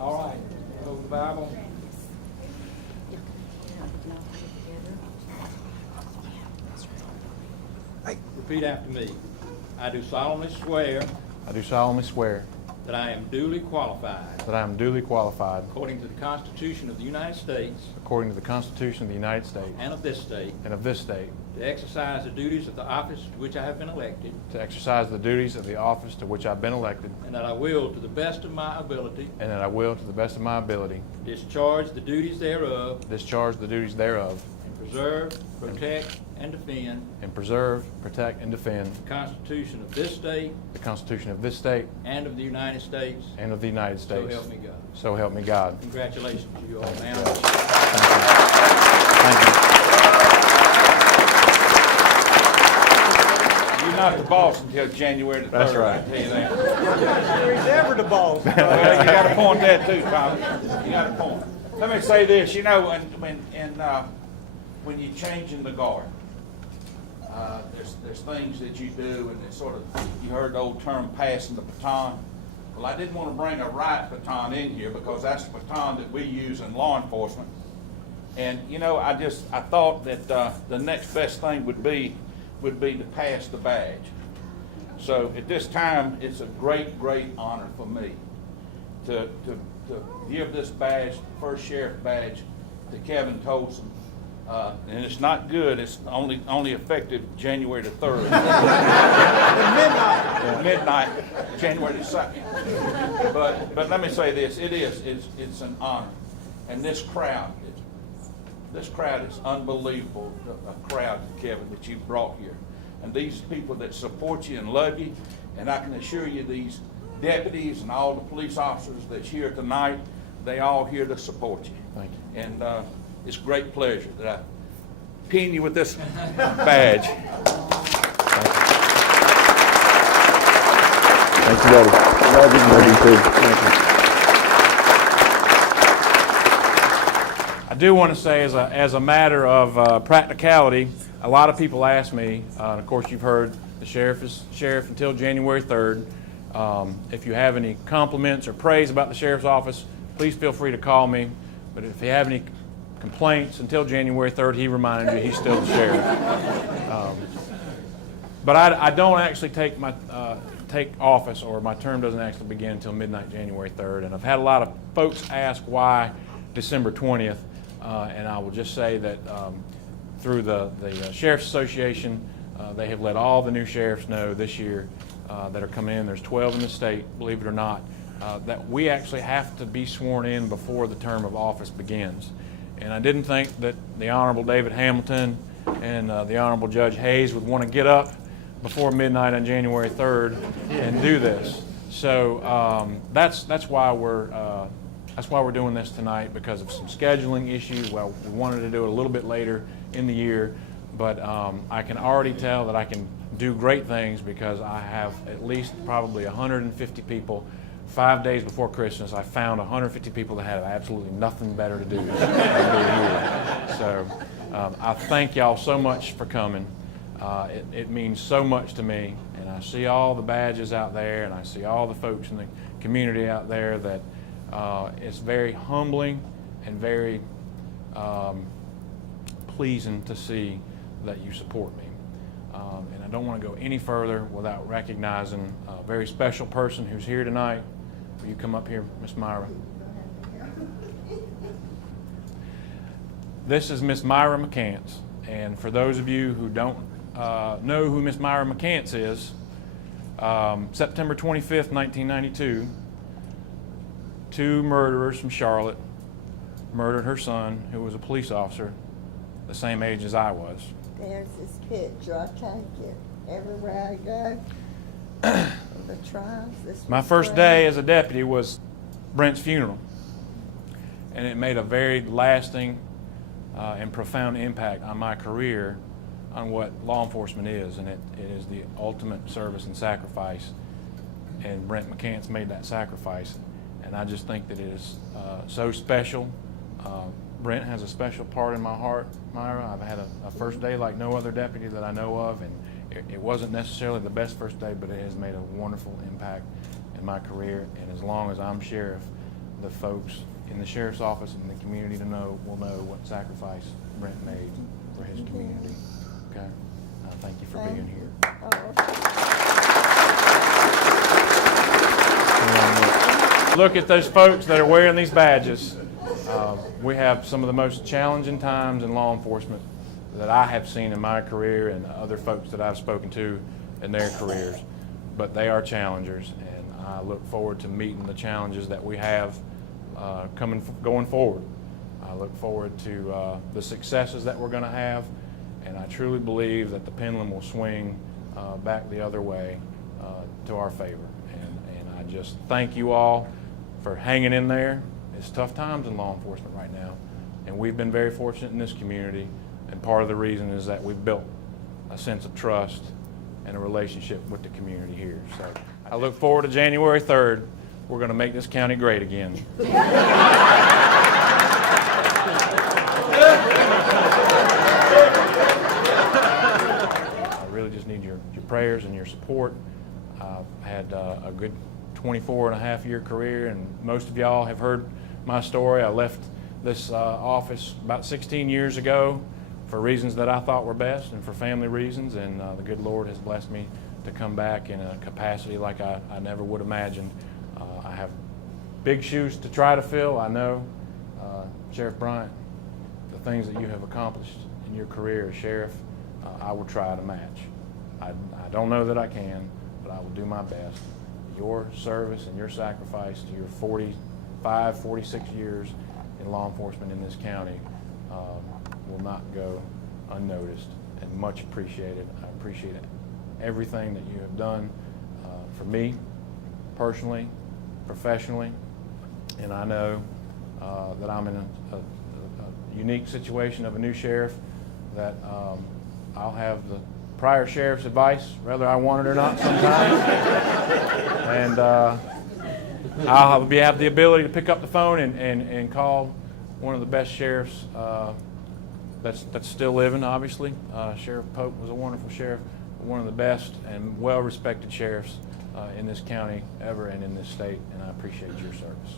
All right, hold the Bible. Repeat after me. I do solemnly swear I do solemnly swear that I am duly qualified, that I am duly qualified, according to the Constitution of the United States according to the Constitution of the United States and of this state, and of this state, to exercise the duties of the office to which I have been elected, to exercise the duties of the office to which I've been elected, and that I will, to the best of my ability, and that I will, to the best of my ability, discharge the duties thereof, discharge the duties thereof, and preserve, protect, and defend and preserve, protect, and defend the Constitution of this state the Constitution of this state and of the United States. and of the United So States. help me God. So help me God. Congratulations to you all now. Thank you. You're not the boss until January the 3rd. That's right. I tell you that. He's ever the boss. Well, you got a point there too, Tommy. You got a point. Let me say this. You know, when you're changing the guard, there's things that you do, and it's sort of, you heard the old term passing the baton. Well, I didn't want to bring a right baton in here because that's the baton that we use in law enforcement. And you know, I thought that the next best thing would be to pass the badge. So at this time, it's a great honor for me to give this badge, first sheriff badge, to Kevin Tolson. And it's not good. It's only effective January the 3rd. Midnight, January the 2nd. But let me say this: it's an honor, and this crowd is unbelievable. A crowd, Kevin, that you've brought here, and these people that support you and love you, and I can assure you, these deputies and all the police officers that's here tonight, they all here to support you. Thank you. And it's a great pleasure that I pin you with this badge. Thank you, buddy. Love you, too. Thank you. I do want to say, as a matter of practicality, a lot of people ask me, and of course you've heard the sheriff is sheriff until January 3rd. If you have any compliments or praise about the sheriff's office, please feel free to call me. But if you have any complaints, until January 3rd, he reminded you he's still the sheriff. But I don't actually take office, or my term doesn't actually begin until midnight January 3rd. And I've had a lot of folks ask why December 20th, and I will just say that through the Sheriff's Association, they have let all the new sheriffs know this year that are coming in. There's 12 in the state, believe it or not, that we actually have to be sworn in before the term of office begins. And I didn't think that the Honorable David Hamilton and the Honorable Judge Hayes would want to get up before midnight on January 3rd and do this. So that's why we're doing this tonight, because of some scheduling issues. Well, we wanted to do it a little bit later in the year, but I can already tell that I can do great things, because I have at least probably 150 people. 5 days before Christmas, I found 150 people that had absolutely nothing better to do than be here. So I thank y'all so much for coming. It means so much to me, and I see all the badges out there, and I see all the folks in the community out there that it's very humbling and very pleasing to see that you support me. And I don't want to go any further without recognizing a very special person who's here tonight. Will you come up here, Miss Myra? This is Miss Myra McCants, and for those of you who don't know who Miss Myra McCants is, September 25th, 1992, two murderers from Charlotte murdered her son, who was a police officer, the same age as I was. There's this picture. I take it everywhere I go. The trials. My first day as a deputy was Brent's funeral, and it made a very lasting and profound impact on my career, on what law enforcement is, and it is the ultimate service and sacrifice, and Brent McCants made that sacrifice, and I just think that it is so special. Brent has a special part in my heart, Myra. I've had a first day like no other deputy that I know of, and it wasn't necessarily the best first day, but it has made a wonderful impact in my career, and as long as I'm sheriff, the folks in the sheriff's office and the community will know what sacrifice Brent made for his community. Okay? Thank you for being here. Look at those folks that are wearing these badges. We have some of the most challenging times in law enforcement that I have seen in my career and other folks that I've spoken to in their careers. But they are challengers, and I look forward to meeting the challenges that we have going forward. I look forward to the successes that we're going to have, and I truly believe that the pendulum will swing back the other way to our favor. And I just thank you all for hanging in there. It's tough times in law enforcement right now, and we've been very fortunate in this community, and part of the reason is that we've built a sense of trust and a relationship with the community here. So I look forward to January 3rd. We're going to make this county great again. I really just need your prayers and your support. I've had a good 24-and-a-half-year career, and most of y'all have heard my story. I left this office about 16 years ago for reasons that I thought were best and for family reasons, and the good Lord has blessed me to come back in a capacity like I never would imagine. I have big shoes to try to fill, I know. Sheriff Bryant, the things that you have accomplished in your career as sheriff, I will try to match. I don't know that I can, but I will do my best. Your service and your sacrifice to your 46 years in law enforcement in this county will not go unnoticed, and much appreciated. I appreciate everything that you have done for me personally, professionally, and I know that I'm in a unique situation of a new sheriff, that I'll have the prior sheriff's advice, whether I want it or not sometimes. And I'll have the ability to pick up the phone and call one of the best sheriffs that's still living, obviously. Sheriff Pope was a wonderful sheriff, one of the best and well-respected sheriffs in this county ever and in this state, and I appreciate your service.